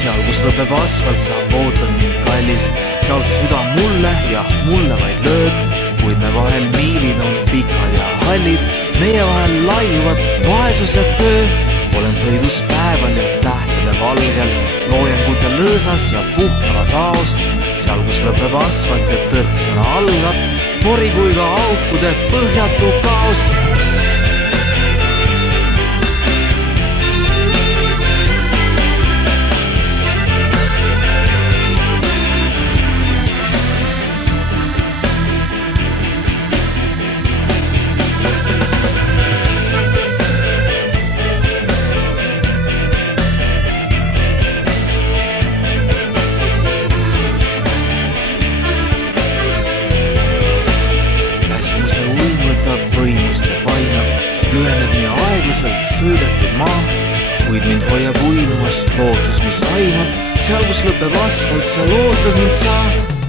seal, kus lõpeb asfalt, sa ootad mind, kallis. seal su süda mulle ja mulle vaid lööb, kuid me vahel miilid on pikad ja hallid. meie vahel laiuvad vaesus ja töö. olen sõidus päeval ja tähtede valgel, loojangute lõõsas ja puhkavas aos. seal, kus lõpeb asfalt ja tõrksõna algab, pori kui ka aukude põhjatu kaos. võimust ja painab, lüheneb nii aeglaselt sõidetud maa, kuid mind hoiab uinumast lootus, mis aimab. seal, kus lõpeb asfalt, sa lootad mind sa.